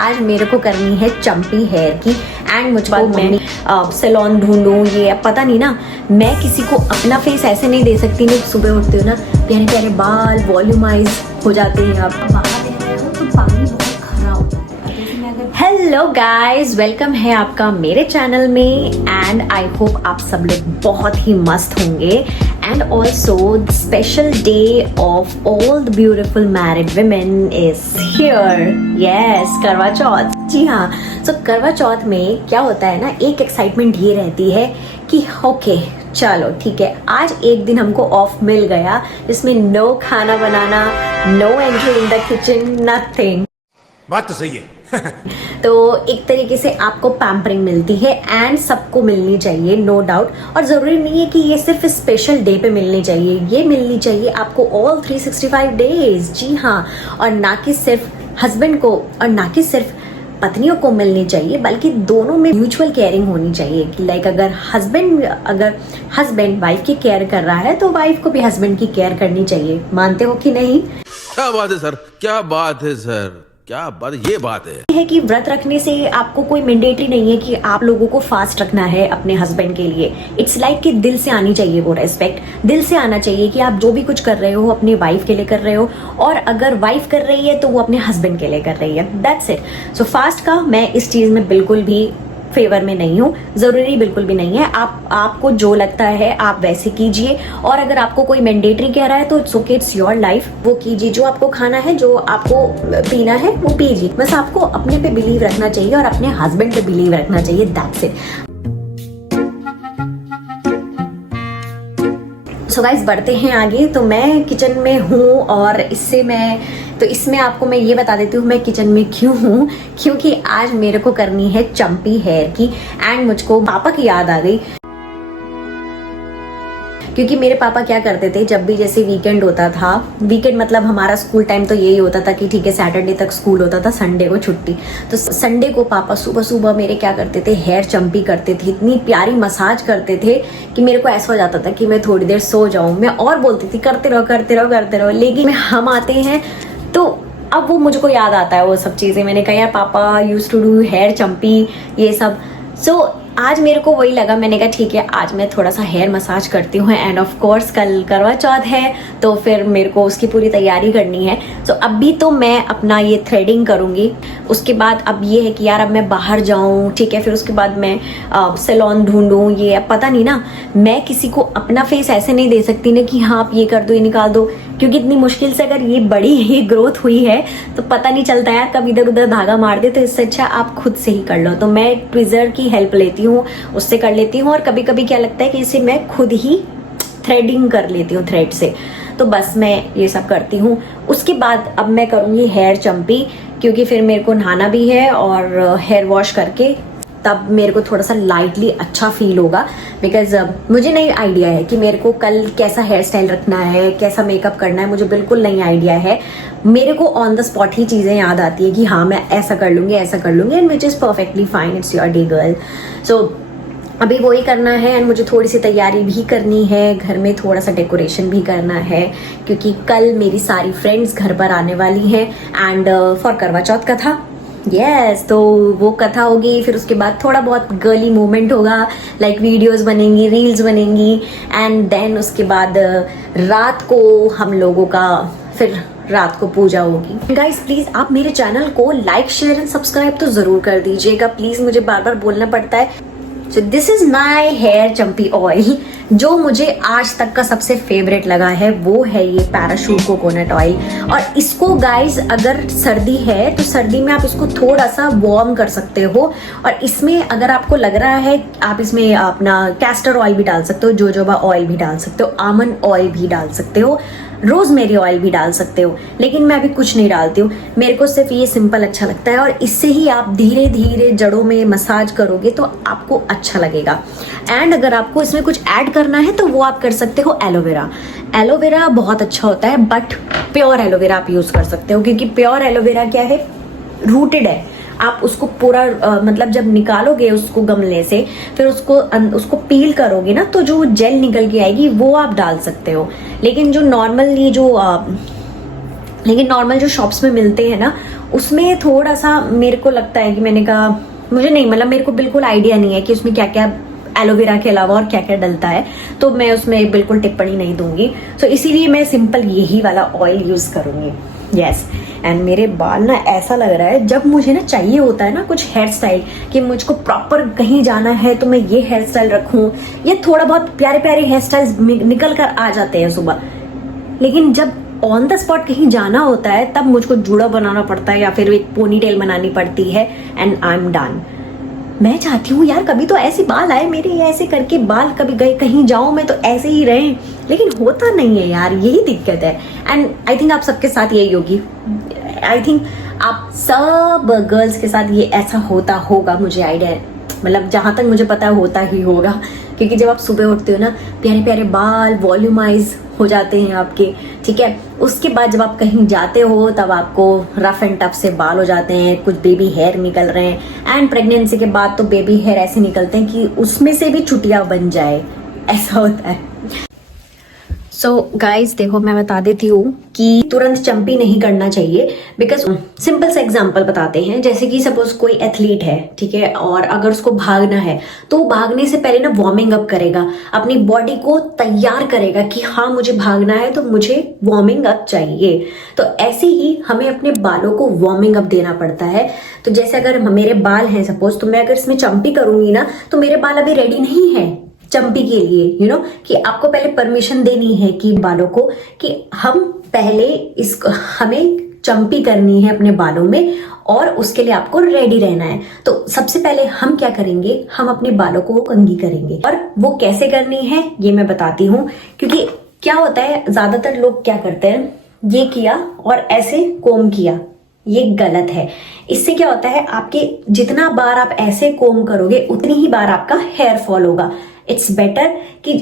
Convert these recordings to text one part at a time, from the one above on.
आज मेरे को करनी है चंपी हेयर की एंड मुझको मैं सैलून ढूंढूं, ये पता नहीं ना। मैं किसी को अपना फेस ऐसे नहीं दे सकती। नहीं, सुबह उठती हूँ ना, प्यारे प्यारे बाल वॉल्यूमाइज हो जाते हैं। आप बाहर देख रहे हो तो पानी बहुत खरा होता है। हेलो गाइज, वेलकम है आपका मेरे चैनल में एंड आई होप आप सब लोग बहुत ही मस्त होंगे। And also special day of all the beautiful married women is here. Yes, करवा चौथ। जी हाँ, सो करवा चौथ में क्या होता है ना, एक एक्साइटमेंट ये रहती है कि ओके चलो ठीक है, आज एक दिन हमको ऑफ मिल गया जिसमें नो खाना बनाना, no entry in the kitchen, nothing. बात तो सही है। तो एक तरीके से आपको पैम्परिंग मिलती है एंड सबको मिलनी चाहिए, नो डाउट। और जरूरी नहीं है कि ये सिर्फ स्पेशल डे पे मिलनी चाहिए, ये मिलनी चाहिए आपको ऑल 365 डेज। जी हाँ, और ना कि सिर्फ हस्बैंड को और ना कि सिर्फ पत्नियों को मिलनी चाहिए, बल्कि दोनों में म्यूचुअल केयरिंग होनी चाहिए कि लाइक अगर हस्बैंड वाइफ की केयर कर रहा है तो वाइफ को भी हस्बैंड की केयर करनी चाहिए। मानते हो कि नहीं? क्या बात है सर, क्या बात है सर, क्या बात, ये बात है कि व्रत रखने से आपको कोई मैंडेटरी नहीं है कि आप लोगों को फास्ट रखना है अपने हस्बैंड के लिए। इट्स लाइक कि दिल से आनी चाहिए वो रेस्पेक्ट, दिल से आना चाहिए कि आप जो भी कुछ कर रहे हो अपनी वाइफ के लिए कर रहे हो, और अगर वाइफ कर रही है तो वो अपने हस्बैंड के लिए कर रही है। That's it. सो फास्ट का मैं इस चीज में बिल्कुल भी फेवर में नहीं हूँ, जरूरी बिल्कुल भी नहीं है। आपको जो लगता है आप वैसे कीजिए, और अगर आपको कोई मैंडेटरी कह रहा है तो it's okay, it's your life, वो कीजिए। जो आपको खाना है, जो आपको पीना है वो पीजिए। बस आपको अपने पे बिलीव रखना चाहिए और अपने हस्बैंड पे बिलीव रखना चाहिए। That's it. सो गाइस, बढ़ते हैं आगे। तो मैं किचन में हूँ और इसमें आपको मैं ये बता देती हूँ मैं किचन में क्यों हूँ, क्योंकि आज मेरे को करनी है चंपी हेयर की एंड मुझको पापा की याद आ गई। क्योंकि मेरे पापा क्या करते थे, जब भी जैसे वीकेंड होता था, वीकेंड मतलब हमारा स्कूल टाइम तो यही होता था कि ठीक है सैटरडे तक स्कूल होता था, संडे को छुट्टी। तो संडे को पापा सुबह सुबह मेरे क्या करते थे, हेयर चंपी करते थे। इतनी प्यारी मसाज करते थे कि मेरे को ऐसा हो जाता था कि मैं थोड़ी देर सो जाऊं। मैं और बोलती थी करते रहो करते रहो करते रहो, लेकिन हम आते हैं तो अब वो मुझको याद आता है वो सब चीजें। मैंने कहा यार पापा यूज्ड टू डू हेयर चंपी, ये सब। सो आज मेरे को वही लगा, मैंने कहा ठीक है आज मैं थोड़ा सा हेयर मसाज करती हूँ। एंड ऑफ कोर्स कल करवा चौथ है तो फिर मेरे को उसकी पूरी तैयारी करनी है। सो अभी तो मैं अपना ये थ्रेडिंग करूंगी, उसके बाद अब ये है कि यार अब मैं बाहर जाऊं, ठीक है, फिर उसके बाद मैं सैलून ढूंढूं, ये पता नहीं ना। मैं किसी को अपना फेस ऐसे नहीं दे सकती ना कि हाँ आप ये कर दो, ये निकाल दो, क्योंकि इतनी मुश्किल से अगर ये बड़ी ही ग्रोथ हुई है तो पता नहीं चलता यार, कब इधर उधर धागा मार दे। तो इससे अच्छा आप खुद से ही कर लो। तो मैं ट्विजर की हेल्प लेती हूँ, उससे कर लेती हूँ। और कभी कभी क्या लगता है कि इसे मैं खुद ही थ्रेडिंग कर लेती हूँ थ्रेड से। तो बस मैं ये सब करती हूँ। उसके बाद अब मैं करूँगी हेयर चंपी, क्योंकि फिर मेरे को नहाना भी है और हेयर वॉश करके तब मेरे को थोड़ा सा लाइटली अच्छा फील होगा। बिकॉज मुझे नहीं आइडिया है कि मेरे को कल कैसा हेयर स्टाइल रखना है, कैसा मेकअप करना है, मुझे बिल्कुल नहीं आइडिया है। मेरे को ऑन द स्पॉट ही चीज़ें याद आती है कि हाँ मैं ऐसा कर लूँगी ऐसा कर लूँगी, and which is perfectly fine, it's your day girl. So अभी वही करना है एंड मुझे थोड़ी सी तैयारी भी करनी है, घर में थोड़ा सा डेकोरेशन भी करना है, क्योंकि कल मेरी सारी फ्रेंड्स घर पर आने वाली हैं एंड फॉर करवा चौथ का था। यस, तो वो कथा होगी, फिर उसके बाद थोड़ा बहुत गर्ली मूवमेंट होगा, लाइक वीडियोस बनेंगी, रील्स बनेंगी, एंड देन उसके बाद रात को हम लोगों का फिर रात को पूजा होगी। गाइस प्लीज आप मेरे चैनल को लाइक शेयर एंड सब्सक्राइब तो जरूर कर दीजिएगा प्लीज, मुझे बार बार बोलना पड़ता है। So this is my hair champi oil. जो मुझे आज तक का सबसे फेवरेट लगा है वो है ये पैराशूट कोकोनट ऑयल। और इसको गाइज अगर सर्दी है तो सर्दी में आप इसको थोड़ा सा वार्म कर सकते हो, और इसमें अगर आपको लग रहा है आप इसमें अपना कैस्टर ऑयल भी डाल सकते हो, जोजोबा ऑयल भी डाल सकते हो, आमंड ऑयल भी डाल सकते हो, रोजमेरी ऑयल भी डाल सकते हो, लेकिन मैं अभी कुछ नहीं डालती हूँ। मेरे को सिर्फ ये सिंपल अच्छा लगता है, और इससे ही आप धीरे धीरे जड़ों में मसाज करोगे तो आपको अच्छा लगेगा। एंड अगर आपको इसमें कुछ ऐड करना है तो वो आप कर सकते हो एलोवेरा। एलोवेरा बहुत अच्छा होता है, बट प्योर एलोवेरा आप यूज कर सकते हो, क्योंकि प्योर एलोवेरा क्या है, रूटेड है। आप उसको पूरा मतलब जब निकालोगे उसको गमले से, फिर उसको पील करोगे ना, तो जो जेल निकल के आएगी वो आप डाल सकते हो। लेकिन जो नॉर्मल जो शॉप्स में मिलते हैं ना, उसमें थोड़ा सा मेरे को लगता है कि मैंने कहा मुझे नहीं, मतलब मेरे को बिल्कुल आइडिया नहीं है कि उसमें क्या क्या एलोवेरा के अलावा और क्या क्या डलता है, तो मैं उसमें बिल्कुल टिप्पणी नहीं दूंगी। सो इसीलिए मैं सिंपल यही वाला ऑयल यूज करूंगी। यस, एंड मेरे बाल ना ऐसा लग रहा है, जब मुझे ना चाहिए होता है ना कुछ हेयर स्टाइल कि मुझको प्रॉपर कहीं जाना है तो मैं ये हेयर स्टाइल रखूं, ये थोड़ा बहुत प्यारे प्यारे हेयर स्टाइल्स निकल कर आ जाते हैं सुबह, लेकिन जब ऑन द स्पॉट कहीं जाना होता है तब मुझको जूड़ा बनाना पड़ता है या फिर एक पोनी टेल बनानी पड़ती है, एंड आई एम डन। मैं चाहती हूँ यार कभी तो ऐसे बाल आए मेरे, ऐसे करके बाल कभी गए कहीं जाऊं मैं तो ऐसे ही रहे, लेकिन होता नहीं है यार, यही दिक्कत है। एंड आई थिंक आप सबके साथ यही होगी, आई थिंक आप सब गर्ल्स के साथ ये ऐसा होता होगा, मुझे आइडिया है, मतलब जहां तक मुझे पता है होता ही होगा, क्योंकि जब आप सुबह उठते हो ना प्यारे प्यारे बाल वॉल्यूमाइज हो जाते हैं आपके, ठीक है, उसके बाद जब आप कहीं जाते हो तब आपको रफ एंड टफ से बाल हो जाते हैं, कुछ बेबी हेयर निकल रहे हैं, एंड प्रेगनेंसी के बाद तो बेबी हेयर ऐसे निकलते हैं कि उसमें से भी चुटिया बन जाए, ऐसा होता है। सो गाइज देखो मैं बता देती हूँ कि तुरंत चंपी नहीं करना चाहिए, बिकॉज सिंपल सा एग्जांपल बताते हैं, जैसे कि सपोज कोई एथलीट है, ठीक है, और अगर उसको भागना है तो भागने से पहले ना वार्मिंग अप करेगा, अपनी बॉडी को तैयार करेगा कि हाँ मुझे भागना है तो मुझे वार्मिंग अप चाहिए। तो ऐसे ही हमें अपने बालों को वार्मिंग अप देना पड़ता है। तो जैसे अगर मेरे बाल हैं सपोज, तो मैं अगर इसमें चंपी करूंगी ना तो मेरे बाल अभी रेडी नहीं है चंपी के लिए, यू नो, कि आपको पहले परमिशन देनी है कि बालों को कि हम पहले इसको हमें चंपी करनी है अपने बालों में, और उसके लिए आपको रेडी रहना है। तो सबसे पहले हम क्या करेंगे, हम अपने बालों को कंघी करेंगे, और वो कैसे करनी है ये मैं बताती हूँ, क्योंकि क्या होता है ज्यादातर लोग क्या करते हैं, ये किया और ऐसे कोम किया, ये गलत है। इससे क्या होता है, आपके जितना बार आप ऐसे कोम करोगे उतनी ही बार आपका हेयर फॉल होगा। इट्स बेटर कि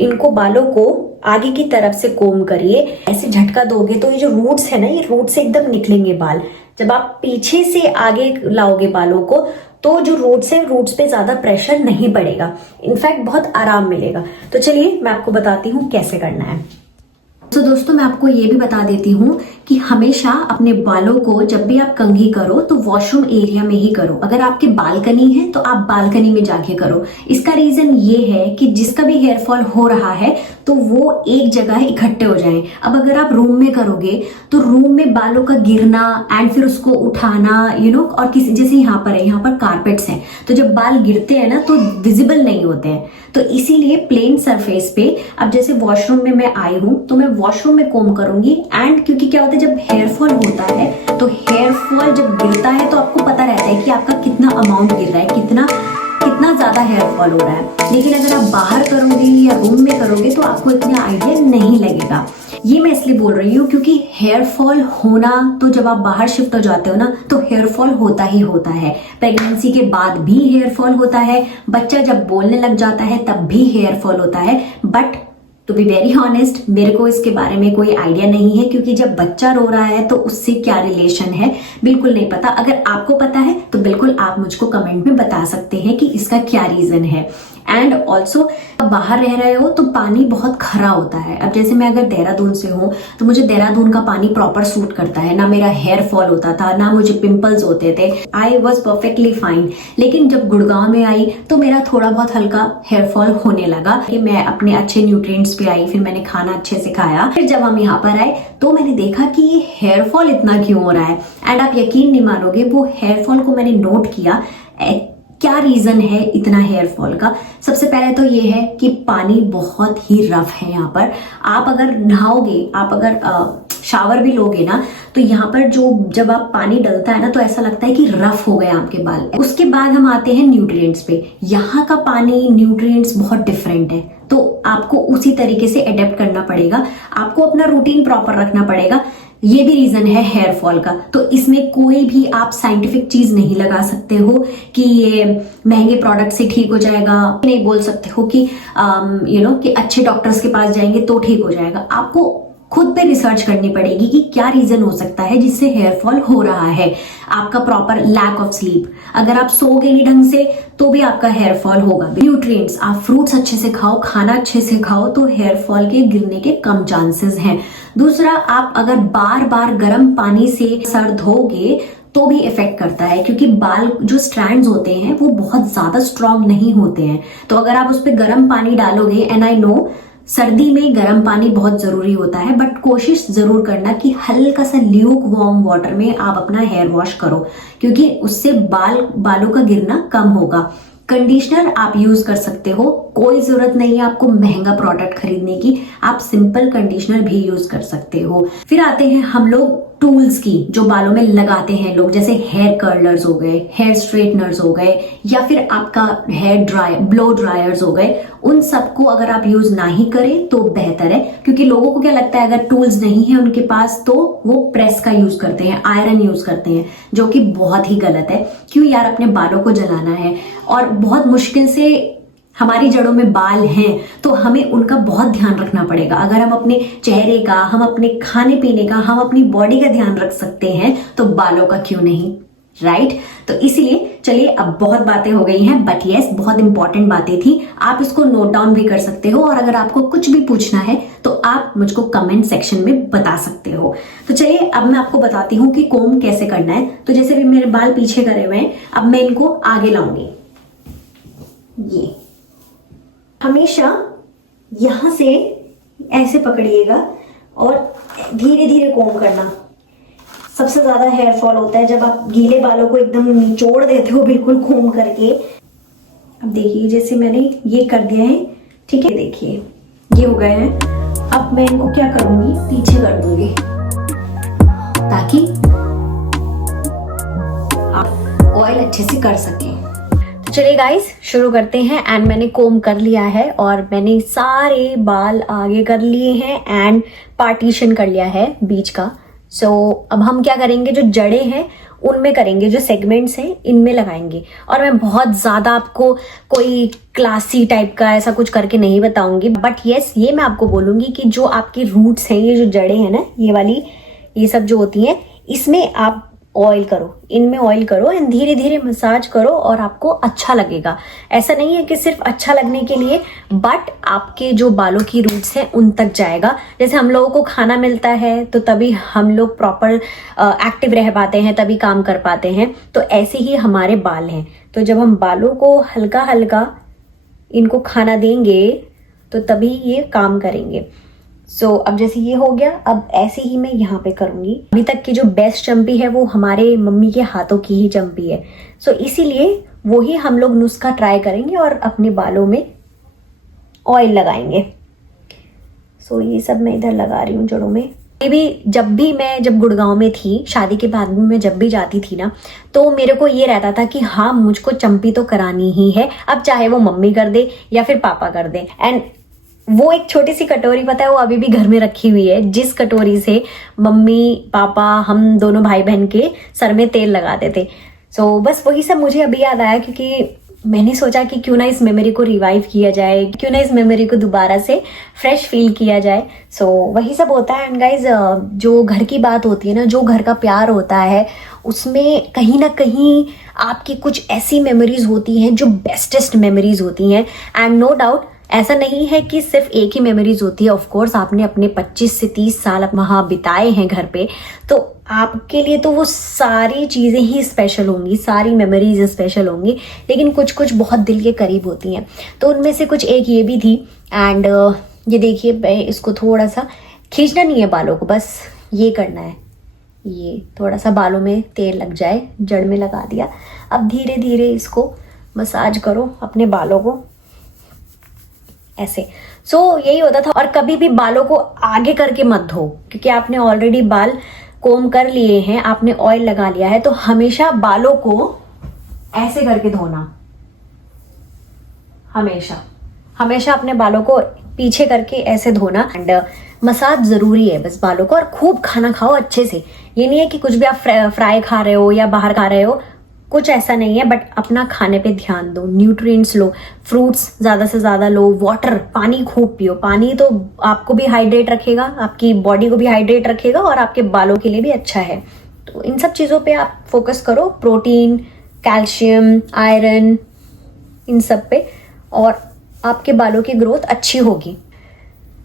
इनको बालों को आगे की तरफ से कोम करिए, ऐसे झटका दोगे तो ये जो रूट्स है ना, ये रूट से एकदम निकलेंगे बाल। जब आप पीछे से आगे लाओगे बालों को तो जो रूट्स है, रूट्स पे ज्यादा प्रेशर नहीं पड़ेगा, इनफैक्ट बहुत आराम मिलेगा। तो चलिए मैं आपको बताती हूँ कैसे करना है। तो दोस्तों मैं आपको ये भी बता देती हूँ कि हमेशा अपने बालों को जब भी आप कंघी करो तो वॉशरूम एरिया में ही करो। अगर आपकी बालकनी है तो आप बालकनी में जाके करो। इसका रीजन ये है कि जिसका भी हेयर फॉल हो रहा है तो वो एक जगह इकट्ठे हो जाएं। अब अगर आप रूम में करोगे तो रूम में बालों का गिरना एंड फिर उसको उठाना, यू नो, और किसी जैसे यहाँ पर है, यहाँ पर कारपेट्स हैं, तो जब बाल गिरते हैं ना तो विजिबल नहीं होते हैं। तो इसीलिए प्लेन सरफेस पे, अब जैसे वॉशरूम में मैं आई हूँ तो मैं वॉशरूम में कोम करूंगी। एंड क्योंकि क्या होता है, जब हेयर फॉल होता है तो हेयर फॉल जब गिरता है तो आपको पता रहता है कि आपका कितना अमाउंट गिर रहा है, कितना ज्यादा हेयर फॉल हो रहा है। लेकिन अगर आप बाहर करोगे या रूम में करोगे तो आपको इतना आइडिया नहीं लगेगा। ये मैं इसलिए बोल रही हूँ क्योंकि हेयर फॉल होना, तो जब आप बाहर शिफ्ट हो जाते हो ना तो हेयर फॉल होता ही होता है। प्रेगनेंसी के बाद भी हेयर फॉल होता है, बच्चा जब बोलने लग जाता है तब भी हेयर फॉल होता है। But to be very honest, मेरे को इसके बारे में कोई आइडिया नहीं है, क्योंकि जब बच्चा रो रहा है तो उससे क्या रिलेशन है बिल्कुल नहीं पता। अगर आपको पता है तो बिल्कुल आप मुझको कमेंट में बता सकते हैं कि इसका क्या रीजन है। एंड ऑल्सो अब बाहर रह रहे हो तो पानी बहुत खरा होता है। अब जैसे मैं अगर देहरादून से हूँ तो मुझे देहरादून का पानी प्रॉपर सूट करता है, ना मेरा हेयर फॉल होता था, ना मुझे पिंपल्स होते थे, आई वॉज परफेक्टली फाइन। लेकिन जब गुड़गांव में आई तो मेरा थोड़ा बहुत हल्का हेयर फॉल होने लगा कि मैं अपने अच्छे न्यूट्रिएंट्स पे आई, फिर मैंने खाना अच्छे से खाया। फिर जब हम यहाँ पर आए तो मैंने देखा कि ये हेयर फॉल इतना क्यों हो रहा है। एंड आप यकीन नहीं मानोगे, वो हेयर फॉल को मैंने नोट किया, क्या रीजन है इतना हेयर फॉल का। सबसे पहले तो ये है कि पानी बहुत ही रफ है यहाँ पर। आप अगर नहाओगे, आप अगर शावर भी लोगे ना तो यहाँ पर जब आप पानी डलता है ना तो ऐसा लगता है कि रफ हो गए आपके बाल। उसके बाद हम आते हैं न्यूट्रिएंट्स पे। यहाँ का पानी न्यूट्रिएंट्स बहुत डिफरेंट है, तो आपको उसी तरीके से अडेप्ट करना पड़ेगा, आपको अपना रूटीन प्रॉपर रखना पड़ेगा। ये भी रीजन है हेयर फॉल का। तो इसमें कोई भी आप साइंटिफिक चीज नहीं लगा सकते हो कि ये महंगे प्रोडक्ट से ठीक हो जाएगा। नहीं बोल सकते हो कि यू नो कि अच्छे डॉक्टर्स के पास जाएंगे तो ठीक हो जाएगा। आपको खुद पे रिसर्च करनी पड़ेगी कि क्या रीजन हो सकता है जिससे हेयर फॉल हो रहा है। आपका प्रॉपर लैक ऑफ स्लीप, अगर आप सोओगे नहीं ढंग से तो भी आपका हेयर फॉल होगा। न्यूट्रिएंट्स, आप फ्रूट्स अच्छे से खाओ, खाना अच्छे से खाओ तो हेयर फॉल के गिरने के कम चांसेस हैं। दूसरा, आप अगर बार बार गर्म पानी से सर धोगे तो भी इफेक्ट करता है, क्योंकि बाल जो स्ट्रैंड्स होते हैं वो बहुत ज्यादा स्ट्रांग नहीं होते हैं। तो अगर आप उस पर गर्म पानी डालोगे, एंड आई नो सर्दी में गर्म पानी बहुत जरूरी होता है, बट कोशिश जरूर करना कि हल्का सा ल्यूक वार्म वाटर में आप अपना हेयर वॉश करो, क्योंकि उससे बालों का गिरना कम होगा। कंडीशनर आप यूज कर सकते हो, कोई जरूरत नहीं है आपको महंगा प्रोडक्ट खरीदने की, आप सिंपल कंडीशनर भी यूज कर सकते हो। फिर आते हैं हम लोग टूल्स की, जो बालों में लगाते हैं लोग, जैसे हेयर कर्लर्स हो गए, हेयर स्ट्रेटनर्स हो गए, या फिर आपका हेयर ब्लो ड्रायर्स हो गए। उन सबको अगर आप यूज ना ही करें तो बेहतर है, क्योंकि लोगों को क्या लगता है अगर टूल्स नहीं है उनके पास तो वो प्रेस का यूज करते हैं, आयरन यूज करते हैं, जो कि बहुत ही गलत है। क्यों यार, अपने बालों को जलाना है, और बहुत मुश्किल से हमारी जड़ों में बाल हैं तो हमें उनका बहुत ध्यान रखना पड़ेगा। अगर हम अपने चेहरे का, हम अपने खाने पीने का, हम अपनी बॉडी का ध्यान रख सकते हैं तो बालों का क्यों नहीं, राइट? तो इसलिए चलिए, अब बहुत बातें हो गई हैं, बट यस बहुत इंपॉर्टेंट बातें थी। आप इसको नोट डाउन भी कर सकते हो, और अगर आपको कुछ भी पूछना है तो आप मुझको कमेंट सेक्शन में बता सकते हो। तो चलिए, अब मैं आपको बताती हूँ कि कोम कैसे करना है। तो जैसे भी मेरे बाल पीछे करे हुए हैं, अब मैं इनको आगे लाऊंगी। ये हमेशा यहां से ऐसे पकड़िएगा और धीरे धीरे कोम करना। सबसे ज्यादा हेयर फॉल होता है जब आप गीले बालों को एकदम निचोड़ देते हो बिल्कुल कोम करके। अब देखिए, जैसे मैंने ये कर दिया है, ठीक है, देखिए ये हो गए हैं। अब मैं इनको क्या करूंगी, पीछे कर दूंगी ताकि आप ऑयल अच्छे से कर सकें। चलिए गाइस, शुरू करते हैं। एंड मैंने कोम कर लिया है और मैंने सारे बाल आगे कर लिए हैं एंड पार्टीशन कर लिया है बीच का। सो अब हम क्या करेंगे, जो जड़ें हैं उनमें करेंगे, जो सेगमेंट्स हैं इनमें लगाएंगे। और मैं बहुत ज्यादा आपको कोई क्लासी टाइप का ऐसा कुछ करके नहीं बताऊंगी, बट यस ये मैं आपको बोलूंगी कि जो आपकी रूट्स हैं, ये जो जड़ें हैं ना, ये वाली, ये सब जो होती हैं, इसमें आप ऑयल करो, इनमें ऑयल करो एंड धीरे धीरे मसाज करो और आपको अच्छा लगेगा। ऐसा नहीं है कि सिर्फ अच्छा लगने के लिए, बट आपके जो बालों की रूट्स हैं उन तक जाएगा। जैसे हम लोगों को खाना मिलता है तो तभी हम लोग प्रॉपर एक्टिव रह पाते हैं, तभी काम कर पाते हैं, तो ऐसे ही हमारे बाल हैं। तो जब हम बालों को हल्का हल्का इनको खाना देंगे तो तभी ये काम करेंगे। सो अब जैसे ये हो गया, अब ऐसे ही मैं यहाँ पे करूंगी। अभी तक की जो बेस्ट चंपी है वो हमारे मम्मी के हाथों की ही चंपी है, सो इसीलिए वही हम लोग नुस्खा ट्राई करेंगे और अपने बालों में ऑयल लगाएंगे। सो ये सब मैं इधर लगा रही हूँ जड़ों में। जब गुड़गांव में थी, शादी के बाद में मैं जब भी जाती थी ना, तो मेरे को ये रहता था कि हाँ मुझको चंपी तो करानी ही है, अब चाहे वो मम्मी कर दे या फिर पापा कर दे। एंड वो एक छोटी सी कटोरी, पता है, वो अभी भी घर में रखी हुई है, जिस कटोरी से मम्मी पापा हम दोनों भाई बहन के सर में तेल लगाते थे। सो बस वही सब मुझे अभी याद आया, क्योंकि मैंने सोचा कि क्यों ना इस मेमोरी को रिवाइव किया जाए, क्यों ना इस मेमोरी को दोबारा से फ्रेश फील किया जाए। सो वही सब होता है। एंड गाइज, जो घर की बात होती है ना, जो घर का प्यार होता है, उसमें कहीं ना कहीं आपकी कुछ ऐसी मेमोरीज होती हैं जो बेस्टेस्ट मेमोरीज होती हैं। एंड नो डाउट ऐसा नहीं है कि सिर्फ एक ही मेमोरीज होती है। ऑफ कोर्स आपने अपने 25 से 30 साल वहाँ बिताए हैं घर पे, तो आपके लिए तो वो सारी चीज़ें ही स्पेशल होंगी, सारी मेमोरीज स्पेशल होंगी, लेकिन कुछ कुछ बहुत दिल के करीब होती हैं। तो उनमें से कुछ एक ये भी थी। एंड ये देखिए, मैं इसको थोड़ा सा खींचना नहीं है बालों को, बस ये करना है, ये थोड़ा सा बालों में तेल लग जाए, जड़ में लगा दिया। अब धीरे धीरे इसको मसाज करो अपने बालों को ऐसे। सो यही होता था। और कभी भी बालों को आगे करके मत धो, क्योंकि आपने ऑलरेडी बाल कोम कर लिए हैं, आपने ऑयल लगा लिया है, तो हमेशा बालों को ऐसे करके धोना। हमेशा अपने बालों को पीछे करके ऐसे धोना। एंड मसाज जरूरी है बस बालों को। और खूब खाना खाओ अच्छे से। ये नहीं है कि कुछ भी आप फ्राई खा रहे हो या बाहर खा रहे हो, कुछ ऐसा नहीं है, बट अपना खाने पे ध्यान दो, न्यूट्रिएंट्स लो, फ्रूट्स ज्यादा से ज्यादा लो, वाटर, पानी खूब पियो। पानी तो आपको भी हाइड्रेट रखेगा, आपकी बॉडी को भी हाइड्रेट रखेगा और आपके बालों के लिए भी अच्छा है। तो इन सब चीजों पे आप फोकस करो, प्रोटीन, कैल्शियम, आयरन, इन सब पे, और आपके बालों की ग्रोथ अच्छी होगी।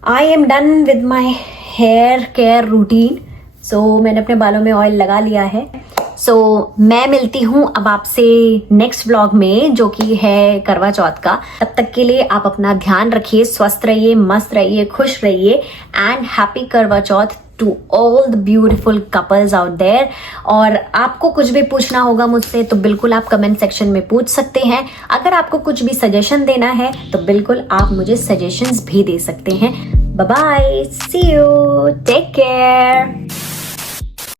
I am done with my hair care routine. So मैंने अपने बालों में ऑयल लगा लिया है। सो मैं मिलती हूँ अब आपसे नेक्स्ट व्लॉग में, जो कि है करवा चौथ का। तब तक के लिए आप अपना ध्यान रखिए, स्वस्थ रहिए, मस्त रहिए, खुश रहिए, and happy Karva Chauth to all the beautiful couples out there. और आपको कुछ भी पूछना होगा मुझसे तो बिल्कुल आप कमेंट सेक्शन में पूछ सकते हैं। अगर आपको कुछ भी सजेशन देना है तो बिल्कुल आप मुझे सजेशंस भी दे सकते हैं। Bye bye, see you, take care.